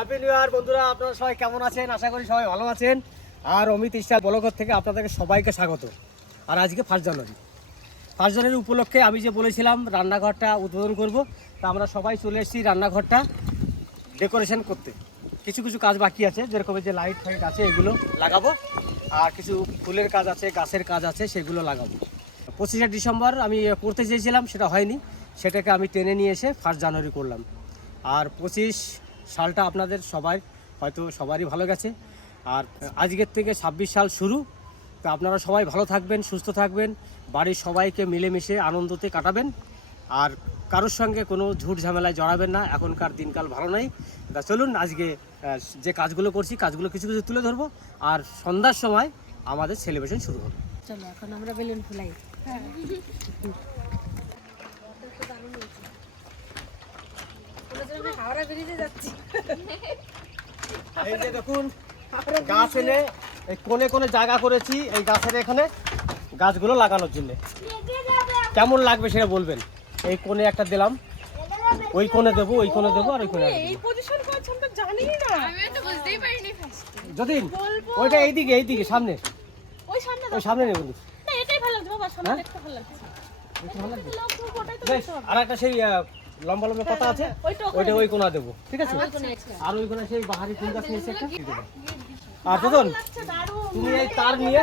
Happy new ইয়ার বন্ধুরা, আপনারা সবাই কেমন আছেন? আশা করি সবাই ভালো আছেন। আর অমিত স্টাইল ব্লগার থেকে আপনাদেরকে সবাইকে স্বাগত। আর আজকে 1 জানুয়ারি উপলক্ষে আমি যে বলেছিলাম রান্নাঘরটা উদ্বোধন করব, তা আমরা সবাই চলে এসেছি রান্নাঘরটা ডেকোরেশন করতে। কিছু কিছু কাজ বাকি আছে, যেরকম যে লাইট ফাইট আছে এগুলো লাগাবো, আর কিছু ফুলের কাজ আছে, গাছের কাজ আছে, সেগুলো লাগাবো। 25শে ডিসেম্বর আমি করতে চেয়েছিলাম, সেটা হয়নি, সেটাকে আমি টেনে নিয়ে এসে 1 জানুয়ারি করলাম। আর 25 সালটা আপনাদের সবারই ভালো গেছে। আর আজকের থেকে 26 সাল শুরু। তো আপনারা সবাই ভালো থাকবেন, সুস্থ থাকবেন, বাড়ির সবাইকে মিলেমিশে আনন্দতে কাটাবেন, আর কারোর সঙ্গে কোনো ঝুট ঝামেলায় জড়াবেন না। এখনকার দিনকাল ভালো নাই। তা চলুন আজকে যে কাজগুলো করছি কাজগুলো কিছু কিছু তুলে ধরবো, আর সন্ধ্যার সময় আমাদের সেলিব্রেশন শুরু হবে। চলো এখন আমরা বেলুন ফুলাই। এই যে দেখুন, গাছ এনে এই কোণে কোণে জায়গা করেছি এই গাছের এখানে গাছগুলো লাগানোর জন্য। কেমন লাগবে সেটা বলবেন। এই কোণে একটা দিলাম, ওই কোণে দেবো, ওই কোণে দেবো, আর ওই কোণে যদি ওইটা এইদিকে সামনে, ওই সামনে নেব। আর একটা সেই লম্বা লম্বা কথা আছে, ওইটা ওই কোণা দেবো, ঠিক আছে? আর ওই কোণা সেই বাহারি ফুল গাছ নিয়েছে একটা দেবো। আর তখন তুমি এই তার নিয়ে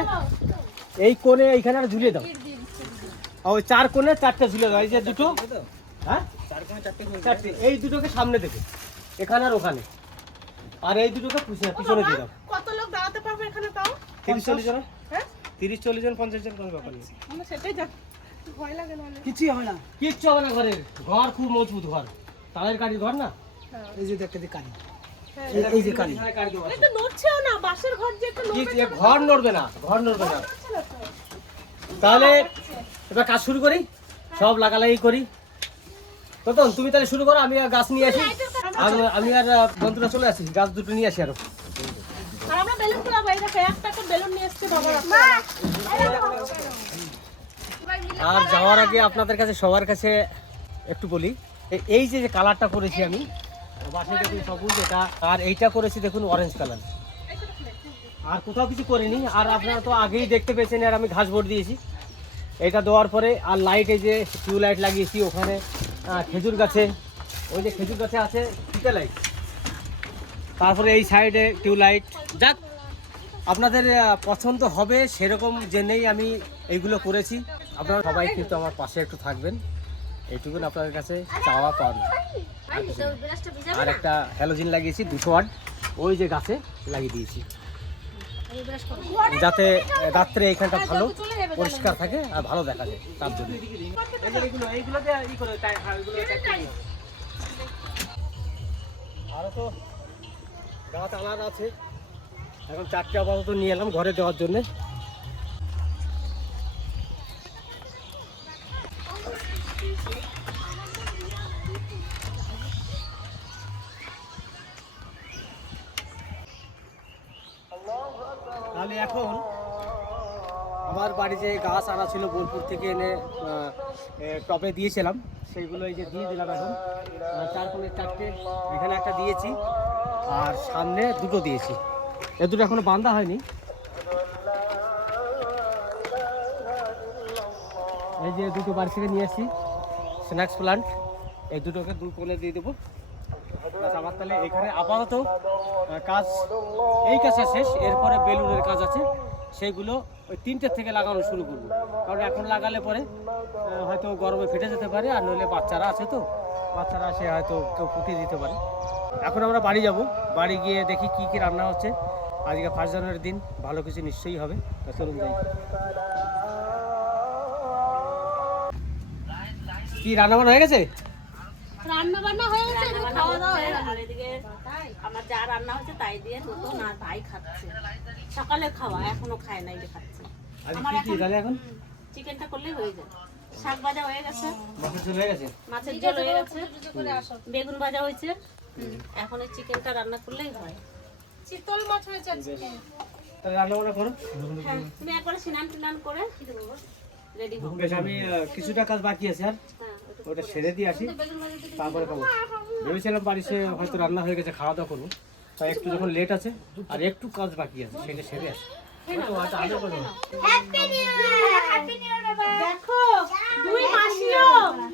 এই কোণে এইখানে আর ঝুলিয়ে দাও। ওই 4 কোণে 4টে ঝুলিয়ে দাও। এই যে দুটো, হ্যাঁ 4 এই দুটোকে সামনে দেবে, এখানে আর ওখানে। আর এই দুটোকে পিছনে দিয়ে দাও। কত লোক দাঁড়াতে পারবে এখানে তাও? 30-40 জন। হ্যাঁ 30-40 জন, 50 জন কোনো ব্যাপার নেই। মানে সেটাই যা ভয় লাগে না। কিচ্ছু হবে না, কিচ্ছু হবে না। ঘর খুব মজবুত ঘর, তাদের কাঠির ঘর না। এই যে একটা কাঠি, এই যে কাঠি এটা নড়ছেও না, বাঁশের ঘর যে একটা নড়বে। ঘর নড়বে না, ঘর নড়বে না। তাহলে এবার কাজ শুরু করি, সব লাগালাগি করি। তখন তুমি তাহলে শুরু করো, আমি আর গাছ নিয়ে আসি। আমি আর বন্ধুরা চলে আসি, গাছ দুটো নিয়ে আসি আরো। আর আমরা বেলুন ফুলাবো। এই দেখো একটা তো বেলুন নিয়ে এসেছে বাবা। আর যাওয়ার আগে আপনাদের কাছে সবার কাছে একটু বলি, এই যে যে কালারটা করেছি আমি বাসে, দেখুন সবুজ এটা, আর এইটা করেছি দেখুন অরেঞ্জ কালার। আর কোথাও কিছু করিনি। আর আপনারা তো আগেই দেখতে পেয়েছেন, আর আমি ঘাস ভোট দিয়েছি এটা দেওয়ার পরে। আর লাইট, এই যে টিউব লাইট লাগিয়েছি ওখানে, খেজুর গাছে, ওই যে খেজুর গাছে আছে ফিতে লাইট, তারপরে এই সাইডে টিউব লাইট। যাক, আপনাদের পছন্দ হবে সেরকম জেনেই আমি এইগুলো করেছি। আপনারা সবাই কিন্তু আমার পাশে একটু থাকবেন, এইটুকুন আপনাদের কাছে চাওয়া পাওয়া। আর একটা হ্যালোজিন লাগিয়েছি 200 ওয়াট, ওই যে গাছে লাগিয়ে দিয়েছি, যাতে রাত্রে এইখানটা ভালো পরিষ্কার থাকে আর ভালো দেখা যায়, তার জন্য। আরো তো গাছ আনার আছে, এখন 4টে আপাতত নিয়ে এলাম ঘরে দেওয়ার জন্যে। তাহলে এখন আমার বাড়ি যে গাছ আনা ছিল বোলপুর থেকে এনে টপে দিয়েছিলাম, সেইগুলো এই যে দিয়ে দিলাম এখন। 4 কোণে 4টে, এখানে একটা দিয়েছি, আর সামনে 2টো দিয়েছি। এ দুটো এখনো বাঁধা হয়নি। এই যে 2টো বাড়ি থেকে নিয়ে এসেছি স্ন্যাক্স প্লান্ট, এই দুটোকে 2 কোণে দিয়ে দেবো। আমার তাহলে এখানে আপাতত কাজ, এই কাজটা শেষ। এরপরে বেলুনের কাজ আছে, সেইগুলো ওই 3টে থেকে লাগানো শুরু করবো। কারণ এখন লাগালে পরে হয়তো গরমে ফেটে যেতে পারে, আর নইলে বাচ্চারা আছে, তো বাচ্চারা আসে হয়তো কেউ ফুটিয়ে দিতে পারে। এখন আমরা বাড়ি যাব, বাড়ি গিয়ে দেখি কি কি রান্না হচ্ছে। আজকে 1 জানুয়ারির দিন, ভালো কিছু নিশ্চয়ই হবে। চলুন যাই। কি রান্না বান্না হয়ে গেছে? রান্না বান্না হয়ে গেছে, খাওয়া দাওয়া হয়ে গেছে। আর এদিকে আমার যা রান্না হচ্ছে তাই দিয়ে নতুন আর ভাই খাচ্ছে। সকালে খাওয়া, এখনো খায় নাই, খাচ্ছে। আমার এখন চিকেনটা করলেই হয়ে যায়। শাক ভাজা হয়ে গেছে, মাছের ঝোল হয়ে গেছে, মাছের ঝোল হয়ে গেছে, বেগুন ভাজা হয়েছে। এখন এই চিকেনটা রান্না করলেই হয়। চিতল মাছ হয়েছে আজকে। তাহলে রান্না বান্না করো। হ্যাঁ, তুমি একবারে স্নান করে রেডি হও। বেশ, আমি কিছুটা কাজ বাকি আছে, আর ওটা সেরে দিয়ে আসি, তারপরে খাবো। ভেবেছিলাম বাড়িতে হয়তো রান্না হয়ে গেছে, খাওয়া দাওয়া করবো, তাই একটু যখন লেট আছে আর একটু কাজ বাকি আছে সেটা সেরে আছে। দেখো দুই মাসিও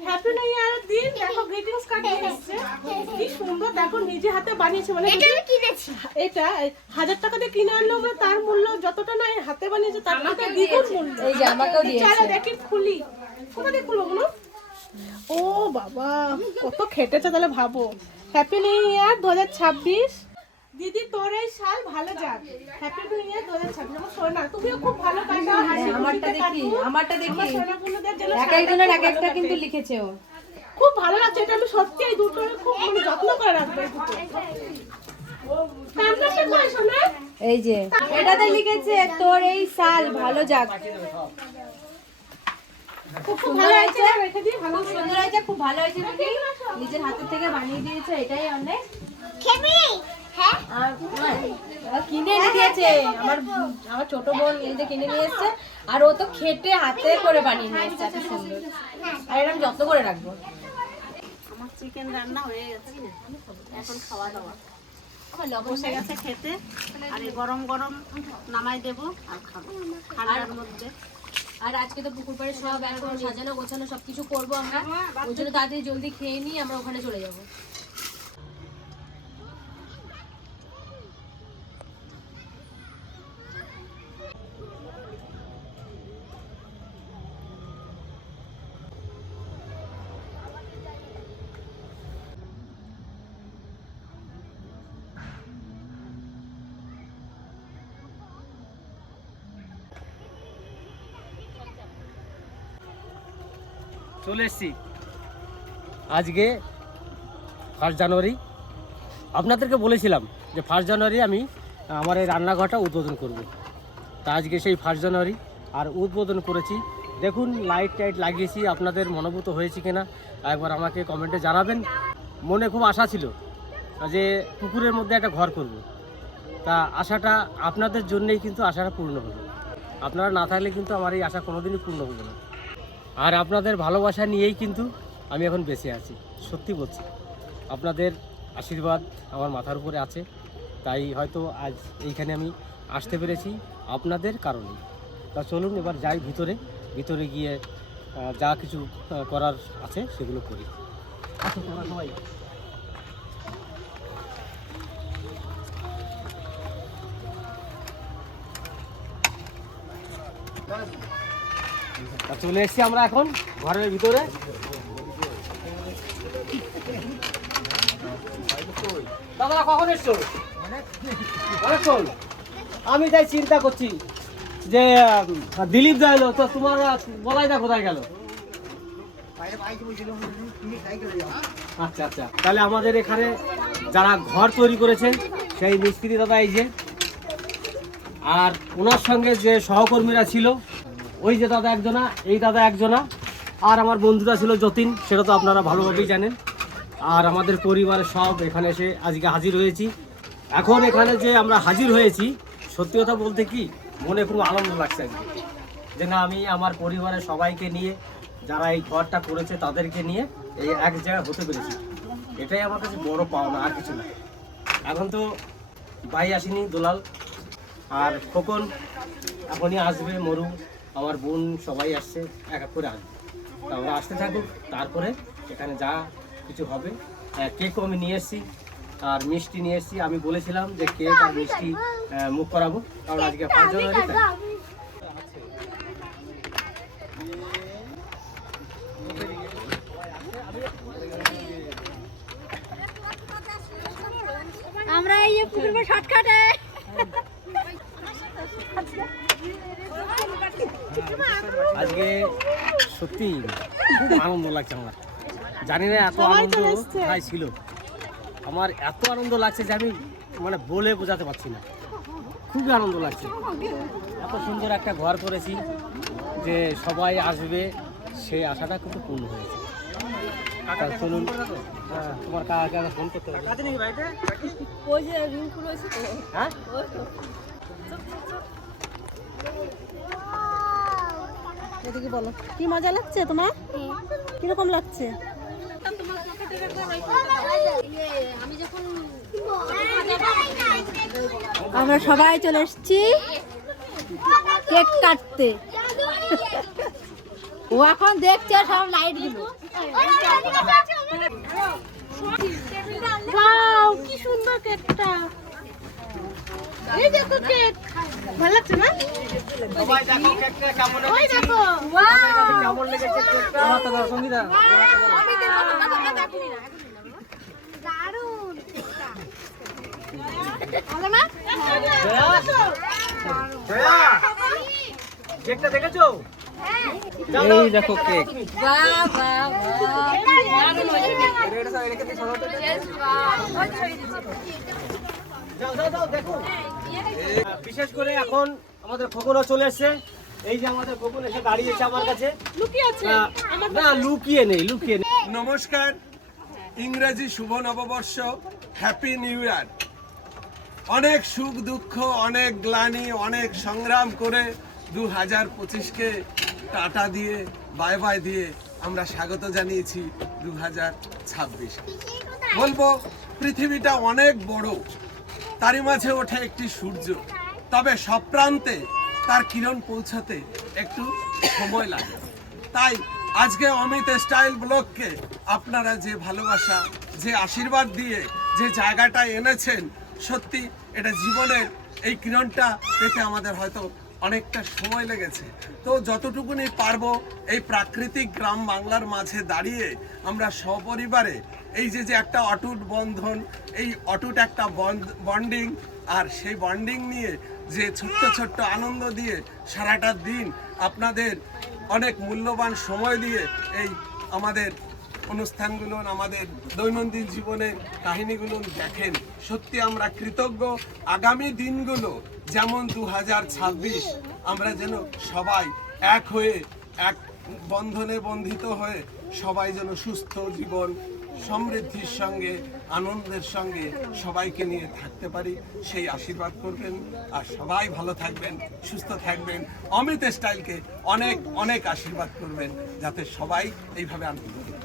হ্যাপি নিউ ইয়ারের দিন দেখো গ্রিটিংস কার্ড নিয়ে এসেছে। কি সুন্দর দেখো, নিজে হাতে বানিয়েছে। মানে এটা আমি কিনেছি, এটা 1000 টাকা দিয়ে কিনে আনলো, মানে তার মূল্য যতটা না হাতে বানিয়েছে তার থেকে দ্বিগুণ মূল্য। এই যে আমাকেও দিয়েছে। চলো দেখি খুলি, কোথা দিয়ে খুলবো বলো? ও বাবা কত খেটেছে, তাহলে ভাবো। হ্যাপি নিউ ইয়ার 2026। দিদি তোর এই সাল ভালো যাক। হ্যাপি নিউ ইয়ার 2026। আমার সোনা তুমিও খুব ভালো কাটাও, হাসি আমারটা খুশিতে দেখি, কাটুক। আমারটা দেখি। আমার সোনাগুলোদের যেন এক একজনের এক একটা কিন্তু লিখেছে ও। খুব ভালো লাগছে, এটা আমি সত্যি এই দুটো খুব মানে যত্ন করে রাখবো। এই দুটো কান্নাটা কই সোনা? এই যে এটাতে লিখেছে তোর এই সাল ভালো যাক। খুব ভালো হয়েছে, রেখে দিই। ভালো খুব সুন্দর হয়েছে, খুব ভালো হয়েছে। তুমি নিজের হাতের থেকে বানিয়ে দিয়েছো, এটাই অনেক। আর কিনে এনে দিয়েছে আমার ছোট বোন, এই যে কিনে নিয়ে এসছে। আর ও তো খেটে হাতে করে বানিয়ে নিয়ে এসছে, এত সুন্দর। আর এটা আমি যত্ন করে রাখবো। আমার চিকেন রান্না হয়ে গেছে, এখন খাওয়া দাওয়া বসে গেছে খেতে। আর এই গরম গরম নামাই দেবো আর খাবো ঠান্ডার মধ্যে। আর আজকে তো পুকুর পাড়ে সব এখন সাজানো গোছানো সবকিছু করবো আমরা। ওই জন্য তাড়াতাড়ি জলদি খেয়ে নিই, আমরা ওখানে চলে যাবো। চলে এসছি আজকে 1 জানুয়ারি। আপনাদেরকে বলেছিলাম যে 1 জানুয়ারি আমি আমার এই রান্নাঘরটা উদ্বোধন করব। তা আজকে সেই 1 জানুয়ারি আর উদ্বোধন করেছি। দেখুন লাইট টাইট লাগিয়েছি, আপনাদের মনোভূত হয়েছে কিনা একবার আমাকে কমেন্টে জানাবেন। মনে খুব আশা ছিল যে পুকুরের মধ্যে একটা ঘর করব। তা আশাটা আপনাদের জন্যেই কিন্তু আশাটা পূর্ণ হলো। আপনারা না থাকলে কিন্তু আমার এই আশা কোনোদিনই পূর্ণ হবে না। আর আপনাদের ভালোবাসা নিয়েই কিন্তু আমি এখন বেঁচে আছি, সত্যি বলছি। আপনাদের আশীর্বাদ আমার মাথার উপরে আছে, তাই হয়তো আজ এইখানে আমি আসতে পেরেছি আপনাদের কারণেই। তা চলুন এবার যাই ভিতরে গিয়ে যা কিছু করার আছে সেগুলো করি। আচ্ছা তোমরা সবাই চলে এসেছি আমরা এখন ঘরের ভিতরে। দাদা কখন এসছো? অনেকক্ষণ। আমি তাই চিন্তা করছি যে দিলীপ দা এলো, তো তোমার বলাই না কোথায় গেল? আচ্ছা আচ্ছা, তাহলে আমাদের এখানে যারা ঘর তৈরি করেছে সেই মিস্ত্রি দাদা এই যে, আর ওনার সঙ্গে যে সহকর্মীরা ছিল ওই যে দাদা একজনা, এই দাদা একজনা, আর আমার বন্ধুরা ছিল যতীন, সেটা তো আপনারা ভালোভাবেই জানেন। আর আমাদের পরিবারের সব এখানে এসে আজকে হাজির হয়েছি। এখন এখানে যে আমরা হাজির হয়েছি, সত্যি কথা বলতে কি মনে খুব আনন্দ লাগছে আজকে, যে না আমি আমার পরিবারের সবাইকে নিয়ে, যারা এই ঘরটা করেছে তাদেরকে নিয়ে এই এক জায়গায় হতে পেরেছি। এটাই আমার কাছে বড় পাওনা, আর কিছু না। এখন তো ভাই আসেনি, দুলাল আর খোকন এখনই আসবে, মরু আমার বোন সবাই আসছে, এক এক করে আসবে। তা ওরা আসতে থাকুক, তারপরে এখানে যা কিছু হবে। কেকও আমি নিয়ে এসেছি আর মিষ্টি নিয়ে এসেছি। আমি বলেছিলাম যে কেক আর মিষ্টি মুখ করাবো, কারণ আজকে 5 জানুয়ারি। আমরা এই পুকুর পাড়ে শর্টকাটে আজকে সত্যি খুব আনন্দ লাগছে আমার। জানি না এত আনন্দ কোথায় ছিল, আমার এত আনন্দ লাগছে যে আমি মানে বলে বোঝাতে পারছি না। খুবই আনন্দ লাগছে, এত সুন্দর একটা ঘর করেছি যে সবাই আসবে, সেই আশাটা কিন্তু পূর্ণ হয়েছে। চলুন তোমার কাকাকে ফোন করতে হবে। হ্যাঁ এদিকে বলো, কি মজা লাগছে তোমার? কিরকম লাগছে? আমরা সবাই চলে এসেছি কেক কাটতে। ও এখন দেখছে সব লাইট গুলো। ওয়াও কি সুন্দর কেকটা। এই দেখো কেক ভালো লাগছে না? সবাই দেখো কেকটা কেমন ওই হয়েছে, দেখো কেমন লেগেছে কেকটা। সঙ্গীতা জয়া, কেকটা দেখেছো? এই দেখো কেক। বাহ বাহ যাও, দেখো। বিশেষ করে এখন আমাদের খোকনও চলে এসেছে। এই যে আমাদের খোকন এসে দাঁড়িয়েছে আমার কাছে। লুকিয়ে আছে না লুকিয়ে নেই। নমস্কার, ইংরেজি শুভ নববর্ষ, হ্যাপি নিউ ইয়ার। অনেক সুখ দুঃখ, অনেক গ্লানি, অনেক সংগ্রাম করে 2025কে টাটা দিয়ে বাই বাই দিয়ে আমরা স্বাগত জানিয়েছি 2026। বলবো পৃথিবীটা অনেক বড়, তারই মাঝে ওঠে একটি সূর্য, তবে সব প্রান্তে তার কিরণ পৌঁছাতে একটু সময় লাগে। তাই আজকে অমিত স্টাইল ব্লগকে আপনারা যে ভালোবাসা, যে আশীর্বাদ দিয়ে যে জায়গাটা এনেছেন, সত্যি এটা জীবনের এই কিরণটা পেতে আমাদের হয়তো অনেকটা সময় লেগেছে। তো যতটুকুনি পারবো এই প্রাকৃতিক গ্রাম বাংলার মাঝে দাঁড়িয়ে আমরা সপরিবারে এই যে একটা অটুট বন্ধন, এই অটুট একটা বন্ডিং, আর সেই বন্ডিং নিয়ে যে ছোট্ট ছোট্ট আনন্দ দিয়ে সারাটা দিন আপনাদের অনেক মূল্যবান সময় দিয়ে এই আমাদের অনুষ্ঠানগুলো, আমাদের দৈনন্দিন জীবনের কাহিনীগুলো দেখেন, সত্যি আমরা কৃতজ্ঞ। আগামী দিনগুলো যেমন 2026 আমরা যেন সবাই এক হয়ে, এক বন্ধনে বন্ধিত হয়ে সবাই যেন সুস্থ জীবন, সমৃদ্ধির সঙ্গে, আনন্দের সঙ্গে সবাইকে নিয়ে থাকতে পারি, সেই আশীর্বাদ করবেন। আর সবাই ভালো থাকবেন, সুস্থ থাকবেন। অমিত স্টাইলকে অনেক অনেক আশীর্বাদ করবেন যাতে সবাই এইভাবে আনন্দ করতে পারে।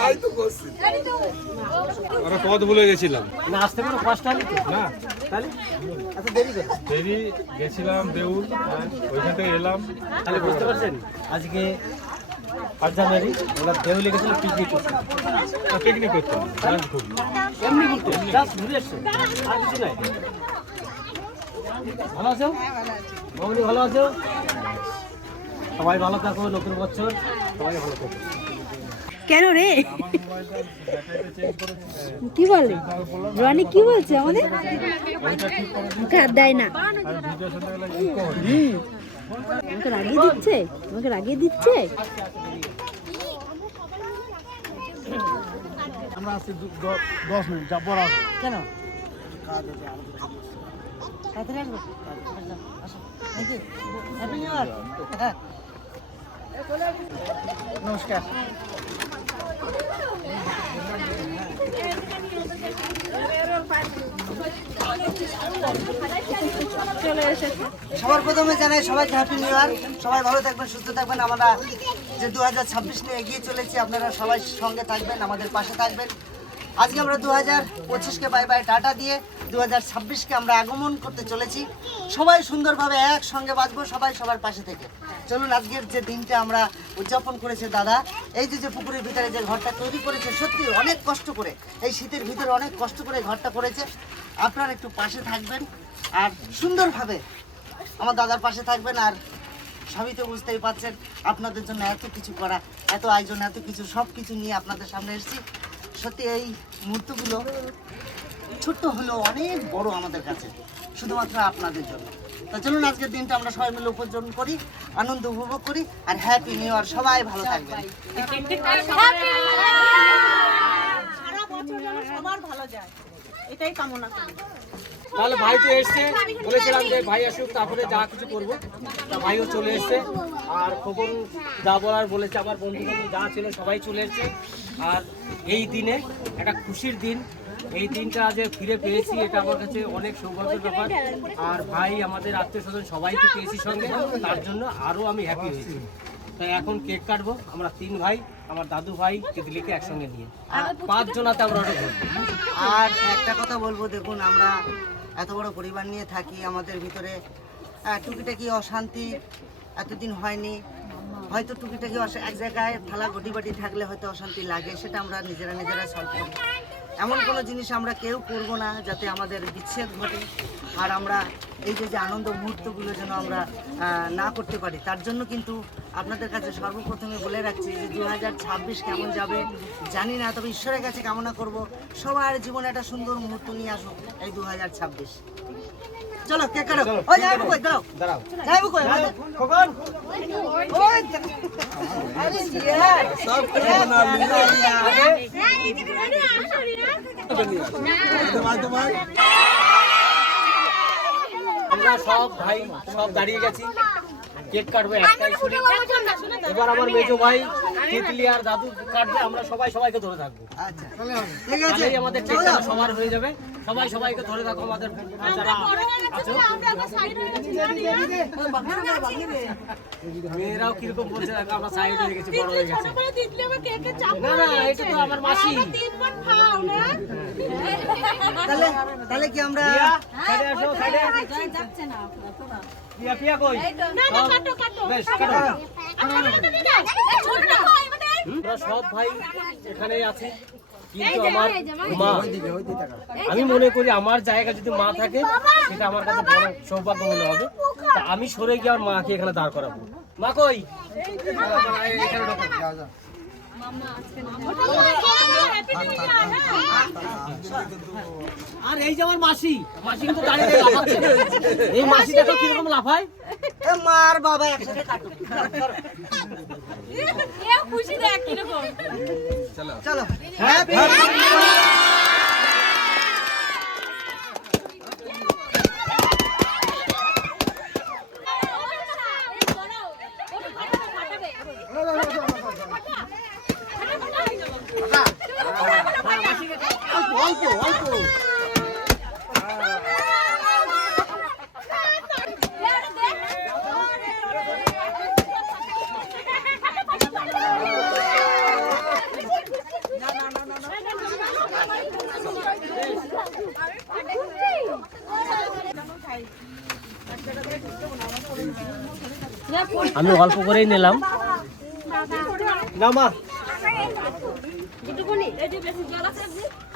তাই তো করছি। আমরা পথ ভুলে গেছিলাম, না আসতে কোনো কষ্ট হয়নি তো? না তাহলে এত দেরি করে দেরি গেছিলাম দেউল, ওইখান থেকে এলাম। তাহলে বুঝতে পারছেন আজকে 5 জানুয়ারি আমরা দেউলে গেছিলাম পিকনিক করতে। পিকনিক করতাম লাঞ্চ খুব এমনি ঘুরতে, জাস্ট ঘুরে এসছে, আর কিছু নাই। ভালো আছো মামনি? ভালো আছো? সবাই ভালো থাকো, নতুন বছর সবাই ভালো থাকো। কেন রে কি বলে রানী, কি বলছে আমাদের দেয় না? আমাকে রাগিয়ে দিচ্ছে, আমাকে রাগিয়ে দিচ্ছে। আমরা আছি 10 মিনিট যাব বড় কেন কাজ আছে তাড়াতাড়ি আসবো। আসো thank you, happy new year. নমস্কার। সবার প্রথমে জানাই সবাইকে হ্যাপি নিউ ইয়ার। সবাই ভালো থাকবেন, সুস্থ থাকবেন। আমরা যে 2026 নিয়ে এগিয়ে চলেছি, আপনারা সবাই সঙ্গে থাকবেন, আমাদের পাশে থাকবেন। আজকে আমরা 2025কে বাই বাই টাটা দিয়ে 2026কে আমরা আগমন করতে চলেছি। সবাই সুন্দরভাবে একসঙ্গে বাঁচবো, সবাই সবার পাশে থেকে। চলুন আজকের যে দিনটা আমরা উদযাপন করেছে দাদা, এই যে পুকুরের ভিতরে যে ঘরটা তৈরি করেছে, সত্যি অনেক কষ্ট করে, এই শীতের ভিতরে অনেক কষ্ট করে ঘরটা করেছে। আপনারা একটু পাশে থাকবেন আর সুন্দরভাবে আমার দাদার পাশে থাকবেন। আর সবই তো বুঝতেই পারছেন, আপনাদের জন্য এত কিছু করা, এত আয়োজন, এত কিছু, সব কিছু নিয়ে আপনাদের সামনে এসেছি। সত্যি এই মুহূর্তগুলো ছোট্ট হলেও অনেক বড় আমাদের কাছে, শুধুমাত্র আপনাদের জন্য। তো চলুন আজকের দিনটা আমরা সবাই মিলে উদযাপন করি, আনন্দ উপভোগ করি। আর হ্যাপি নিউ ইয়ার, সবাই ভালো থাকবেন। সারা বছর যেন সবার ভালো যায়, এটাই কামনা করি। তাহলে ভাই তো এসছে, বলেছিলাম যে ভাই আসুক তারপরে যা কিছু করবো, তা ভাইও চলে এসছে। আর খবর যা বলার বলেছে, আমার বন্ধু বান্ধব যা ছিল সবাই চলে এসছে। আর এই দিনে একটা খুশির দিন, এই দিনটা যে ফিরে পেয়েছি এটা আমার কাছে অনেক সৌভাগ্যের ব্যাপার। আর ভাই আমাদের আত্মীয় স্বজন সবাইকে পেয়েছি সঙ্গে, তার জন্য আরও আমি হ্যাপি হয়েছি। তাই এখন কেক কাটবো আমরা 3 ভাই, আমার দাদু ভাই তিতলিকে একসঙ্গে নিয়ে 5 জনাতে আমরা ওটা করবো। আর একটা কথা বলবো, দেখুন আমরা এত বড় পরিবার নিয়ে থাকি, আমাদের ভিতরে টুকিটাকি অশান্তি এতদিন হয়নি। হয়তো টুকিটাকি এক জায়গায় থালা গটি বাটি থাকলে হয়তো অশান্তি লাগে, সেটা আমরা নিজেরা সলভ করি। এমন কোনো জিনিস আমরা কেউ করব না যাতে আমাদের বিচ্ছেদ ঘটে, আর আমরা এই যে আনন্দ মুহূর্তগুলো যেন আমরা না করতে পারি। তার জন্য কিন্তু আপনাদের কাছে সর্বপ্রথমে বলে রাখছি যে 2026 কেমন যাবে জানি না, তবে ঈশ্বরের কাছে কামনা করব সবার জীবনে একটা সুন্দর মুহূর্ত নিয়ে আসুক এই 2026। চলো কেক কাটো। ওই যাইবো কই, দাঁড়াও দাঁড়াও যাইবো কই খোকন, ওই আরে ইয়ার সব কিছু বনা লিয়া ভাই আমরা সব ভাই সব দাঁড়িয়ে গেছি, কেক কাটবে একটাই ছুরি। এবার আমার মেজো ভাই তিতলি আর দাদু কাটবে, আমরা সবাইকে ধরে থাকবো। আচ্ছা ঠিক আছে, তাহলেই আমাদের কেকটা সবার হয়ে যাবে। সবাইকে ধরে থাকো আমাদের যারা আছো। মেয়েরাও কিরকম বলছে দেখো, আমরা সাইড হয়ে গেছি, বড় হয়ে গেছে। না না, এটা তো আমার মাসি। তাহলে কি আমরা সাইডে আসো, সাইডে পিয়া কই? বেশ, কাটো। আমরা সব ভাই এখানেই আছি, কিন্তু আমার মা, আমি মনে করি আমার জায়গা যদি মা থাকে সেটা আমার কাছে বড় সৌভাগ্য মনে হবে। তা আমি সরে গিয়ে আমার মাকে এখানে দাঁড় করাবো। মা কই? এখানে ঢোকো। আর এই যে আমার মাসি কিন্তু দাঁড়িয়ে লাফাচ্ছে। এই মাসি দেখো কিরকম লাফায়। মার বাবা একসাথে কাটুক। খুশি দেখ কিরকম। চলো হ্যাপি অল্প অল্প। আমি অল্প করেই নিলাম না মা।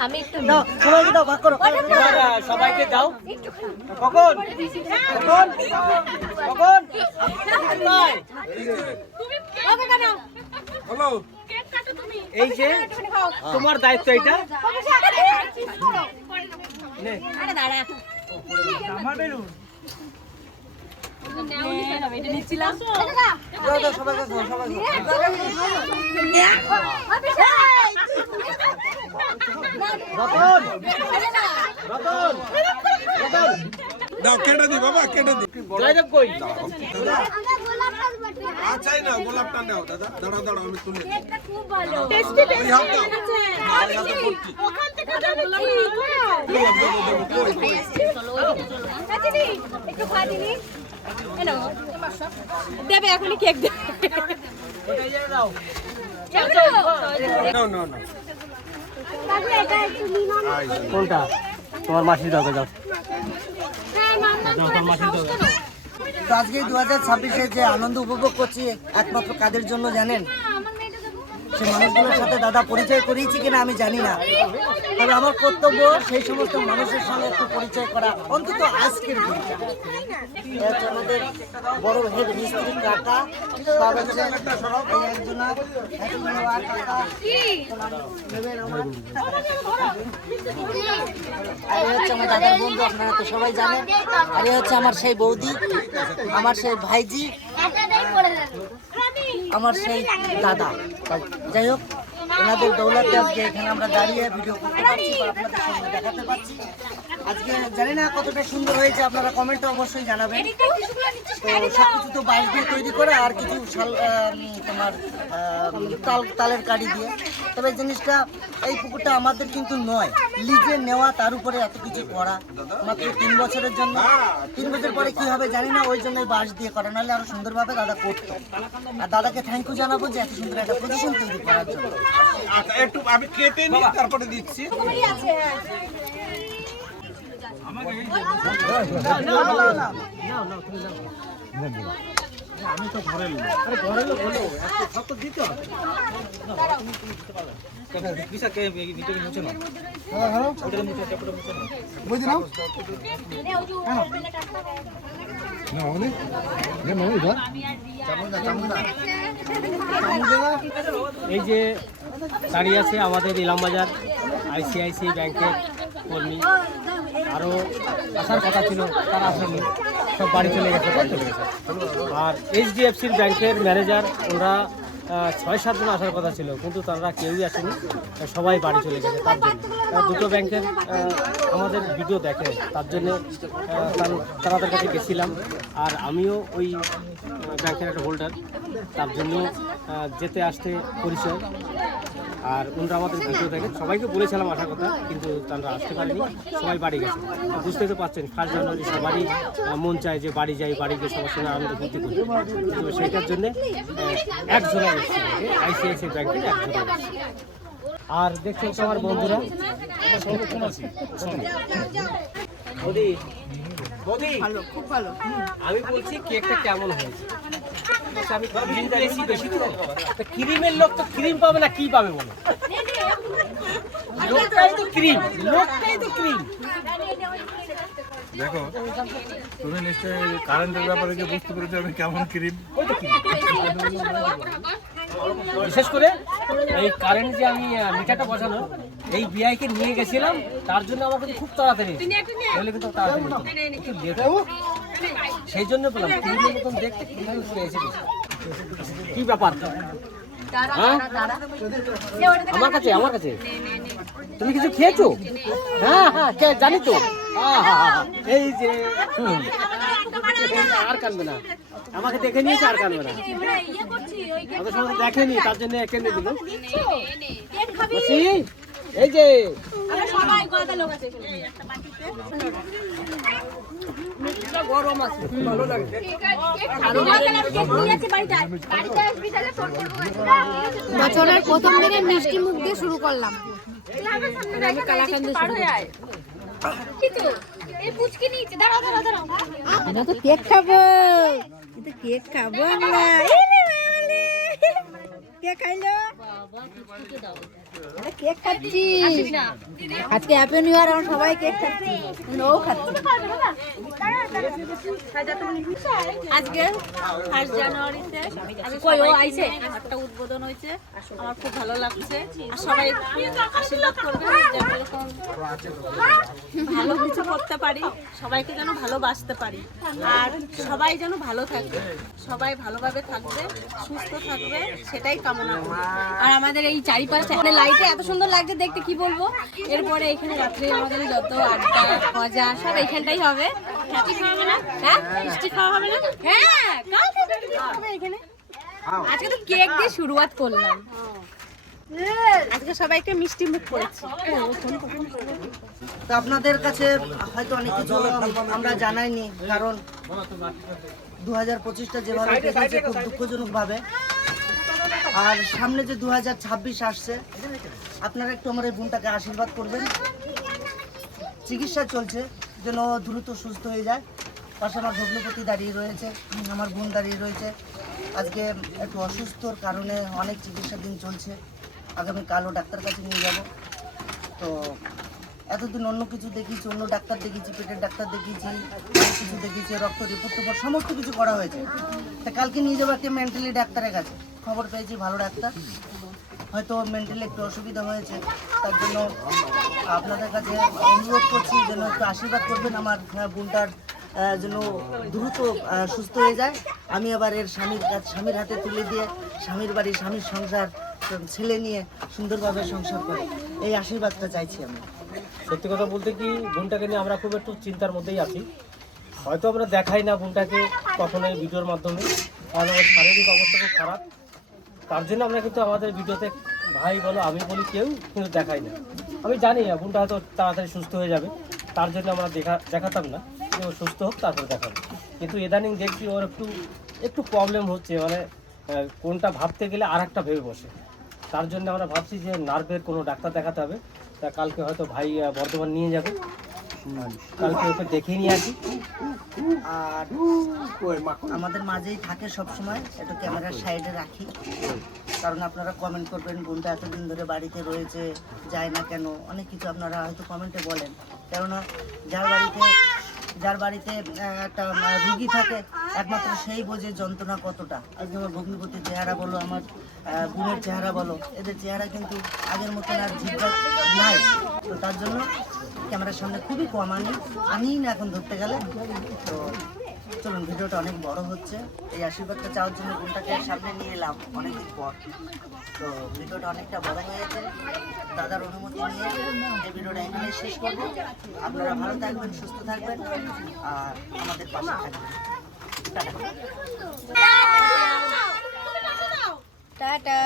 আমি একটু দাও সবাইকে দাও, ভাগ করো। এবার সবাইকে দাও। কখন কখন কখন হ্যালো এই যে তোমার দায়িত্ব এটা। নে। দাও দাও সবাইকে দাও, সবাইকে দাও। রতন রতন রতন দাও, কেটে দি বাবা, কেটে দি। জয়দেব কই? আচ্ছাই না, গোলাপটা নাও দাদা। দাঁড়াও আমি তুলে দিই। খুব ভালো। এই হাত দাও। এই হাতে ভর্তি। গোলাপ দেবো, কই, কই। একটু খা দিনি। দেবে এখনই কেক দেবে। ওটাই যেন দাও। নাও নাও নাও। কোনটা? তোমার মাসির দাও, যাও। তোমার মাসির দাও। তো আজকে 2026-এ যে আনন্দ উপভোগ করছি একমাত্র কাদের জন্য জানেন? সেই মানুষগুলোর সাথে দাদা পরিচয় করিয়েছি কিনা আমি জানি না, তবে আমার কর্তব্য সেই সমস্ত মানুষের সঙ্গে একটু পরিচয় করা, অন্তত আজকের দিনটা। এটা হচ্ছে আমাদের বড় হেড মিস্ত্রি কাকা, সব হচ্ছে এই একজনা, happy new year কাকা। নেবেন আমার। আর এই হচ্ছে আমার দাদার বন্ধু, আপনারা তো সবাই জানেন। আর এই হচ্ছে আমার সেই বৌদি, আমার সেই ভাইজি, আমার সেই দাদা। যাই হোক, এনাদের দৌলতে আজকে এখানে আমরা দাঁড়িয়ে ভিডিও করতে পারছি বা আপনাদের সঙ্গে দেখাতে পারছি। আজকে জানি না কতটা সুন্দর হয়েছে, আপনারা কমেন্টে অবশ্যই জানাবেন। তো সবকিছু তো বাঁশ দিয়ে তৈরি করা আর কিছু তোমার তালের কাঠি দিয়ে। তবে এই জিনিসটা, এই পুকুরটা আমাদের কিন্তু নয়, লিজে নেওয়া, তার উপরে এত কিছু করা মাত্র 3 বছরের জন্য। 3 বছর পরে কি হবে জানি না, ওই জন্যই বাঁশ দিয়ে করা, নাহলে আরো সুন্দরভাবে দাদা করতো। আর দাদাকে থ্যাংক ইউ জানাবো যে এত সুন্দর একটা পজিশন তৈরি করার জন্য। আচ্ছা, একটু আমি কেটে নিই, তারপরে দিচ্ছি। এই যে দাঁড়িয়ে আছে আমাদের ইলামবাজার ICICI ব্যাংকের কর্মী, আরও আসার কথা ছিল তারা আসেনি, সব বাড়ি চলে গেছে। আর HDFC ব্যাংকের ম্যানেজার, ওরা 6-7 জন আসার কথা ছিল, কিন্তু তারা কেউই আসেনি, সবাই বাড়ি চলে গেছে। তার জন্য দুটো ব্যাংকের আমাদের ভিডিও দেখে, তার জন্য তাদের কাছে গেছিলাম। আর আমিও ওই ব্যাংকের একটা হোল্ডার, তার জন্য যেতে আসতে পরিচয়। আর ওনারা আমাদের ভিডিও দেখে, সবাইকে বলেছিলাম আসার কথা, কিন্তু তারা আসতে পারেনি, সবাই বাড়ি গেছে। বুঝতে তো পারছেন, 1 জানুয়ারি সবারই মন চায় যে বাড়ি যাই, বাড়ি গিয়ে সবার সঙ্গে আনন্দ ফুর্তি করি। তো সেইটার জন্যে একজোড়া এসেছে, ICICI ব্যাংকের একজোড়া এসেছে। আর দেখছেন তো আমার বন্ধুরা, বৌদি বৌদি খুব ভালো। আমি বলছি কেকটা কেমন হয়েছে? আমি ক্রিম বেশি বেশি তো, ক্রিমের লোক তো ক্রিম পাবে না, কি পাবে বলো? লোকটাই তো ক্রিম, লোকটাই তো ক্রিম। দেখো, তুমি নিশ্চয়ই কারেন্টের ব্যাপারে যে বুঝতে পেরেছো আমি কেমন ক্রিম। বিশেষ করে এই কারেন্ট যে আমি মিটারটা বসানো, এই বিআইকে নিয়ে গেছিলাম, তার জন্য আমার কাছে খুব তাড়াতাড়ি, বলে কিন্তু তাড়াতাড়ি একটু লেট হবে, সেই জন্য বললাম ক্রিমের মতন দেখতে ক্রিম এসে গেছে। কি ব্যাপার? হ্যাঁ, আমার কাছে তুমি কিছু খেয়েছো? হ্যাঁ হ্যাঁ, জানি তো। এই যে আর কানবে না, আমাকে দেখে নিয়েছে, আর কানবে না, আমাদের সঙ্গে দেখেনি, তার জন্য একে নিয়ে দিল। এই যে গরম আছে, ভালো লাগছে। বছরের প্রথম দিনে মিষ্টি মুখ দিয়ে শুরু করলাম। আমি কালাকান্দ শুরু করছি। আমরা তো কেক খাবো, কিন্তু কেক খাবো আমরা। কেক খাইলো, কেক খাচ্ছি আজকে, হ্যাপি নিউ ইয়ার। আমরা সবাই কেক খাচ্ছি, ও খাচ্ছি। আজকে 1 জানুয়ারিতে একটা উদ্বোধন হয়েছে, আমার খুব ভালো লাগছে। আর সবাই আশীর্বাদ করবেন যেন এরকম ভালো কিছু করতে পারি, সবাইকে যেন ভালোবাসতে পারি, আর সবাই যেন ভালো থাকে, সবাই ভালোভাবে থাকবে, সুস্থ থাকবে, সেটাই কামনা করি। আর আমাদের এই চারিপাশে লাইটে এত সুন্দর লাগছে দেখতে, কি বলবো। এরপরে এখানে রাত্রে আমাদের যত আড্ডা মজা সব এখানটাই হবে। হ্যাঁ, মিষ্টি খাওয়া হবে না? হ্যাঁ, কাল থেকে হবে এখানে। আজকে তো কেক দিয়ে শুরুয়াত করলাম, আজকে সবাইকে মিষ্টি মুখ করেছি। তো আপনাদের কাছে হয়তো অনেক কিছু আমরা জানাইনি, কারণ 2025টা যেভাবে কেটেছে খুব দুঃখজনকভাবে। আর সামনে যে 2026 আসছে, আপনারা একটু আমার এই বোনটাকে আশীর্বাদ করবেন। চিকিৎসা চলছে, যেন দ্রুত সুস্থ হয়ে যায়। পাশে আমার ভগ্নপতি দাঁড়িয়ে রয়েছে, আমার বোন দাঁড়িয়ে রয়েছে। আজকে একটু অসুস্থর কারণে অনেক চিকিৎসাধীন চলছে, আগামীকালও ডাক্তার কাছে নিয়ে যাব। তো এতদিন অন্য কিছু দেখিয়েছি, অন্য ডাক্তার দেখিয়েছি, পেটের ডাক্তার দেখিয়েছি, কিছু দেখিয়েছি, রক্ত রিপোর্ট টিপোর্ট সমস্ত কিছু করা হয়েছে। তা কালকে নিয়ে যাবো একটা মেন্টালি ডাক্তারের কাছে, খবর পেয়েছি ভালো ডাক্তার, হয়তো মেন্টালি একটু অসুবিধা হয়েছে। তার জন্য আপনাদের কাছে অনুরোধ করছি যেন একটু আশীর্বাদ করবেন আমার বোনটার যেন দ্রুত সুস্থ হয়ে যায়। আমি আবার এর স্বামীর হাতে তুলে দিয়ে স্বামীর বাড়ি, স্বামীর সংসার, ছেলে নিয়ে সুন্দরভাবে সংসার করি, এই আশীর্বাদটা চাইছি আমি। সত্যি কথা বলতে কি বোনটাকে নিয়ে আমরা খুব একটু চিন্তার মধ্যেই আছি। হয়তো আমরা দেখাই না বোনটাকে কখনোই ভিডিওর মাধ্যমে, কারণ ওর শারীরিক অবস্থা খুব খারাপ। তার জন্য আমরা কিন্তু আমাদের ভিডিওতে ভাই বলো আমি বলি কেউ কিন্তু দেখাই না। আমি জানি বোনটা হয়তো তাড়াতাড়ি সুস্থ হয়ে যাবে, তার জন্য আমরা দেখাতাম না যে ও সুস্থ হোক তারপরে দেখাবো। কিন্তু ইদানিং দেখছি ওর একটু প্রবলেম হচ্ছে, মানে কোনটা ভাবতে গেলে আর একটা ভেবে বসে। তার জন্য আমরা ভাবছি যে নার্ভের কোনো ডাক্তার দেখাতে হবে। তা কালকে হয়তো ভাই বর্ধমান নিয়ে যাবে, কালকে ওকে দেখিয়ে নিয়ে আসি। আর আমাদের মাঝেই থাকে সব সময়, একটু ক্যামেরার সাইডে রাখি, কারণ আপনারা কমেন্ট করবেন বোনটা এতদিন ধরে বাড়িতে রয়েছে যায় না কেন, অনেক কিছু আপনারা হয়তো কমেন্টে বলেন। কেননা যার বাড়িতে একটা রুগী থাকে একমাত্র সেই বোঝে যন্ত্রণা কতটা। আজকে আমার ভগ্নিপতির চেহারা বলো, আমার বোনের চেহারা বলো, এদের চেহারা কিন্তু আগের মতন আর জিজ্ঞাসা নাই। তো তার জন্য ক্যামেরার সামনে খুবই কম আনিই না এখন ধরতে গেলে। তো চলুন, ভিডিওটা অনেক বড় হচ্ছে, এই আশীর্বাদটা চাওয়ার জন্য বোনটাকে সামনে নিয়ে এলাম অনেকদিন পর। তো ভিডিওটা অনেকটা বড় হয়েছে, দাদার অনুমতি নিয়ে এই ভিডিওটা এখানে শেষ করবো। আপনারা ভালো থাকবেন, সুস্থ থাকবেন, আর আমাদের পাশে থাকবেন। টাটা। টাটা।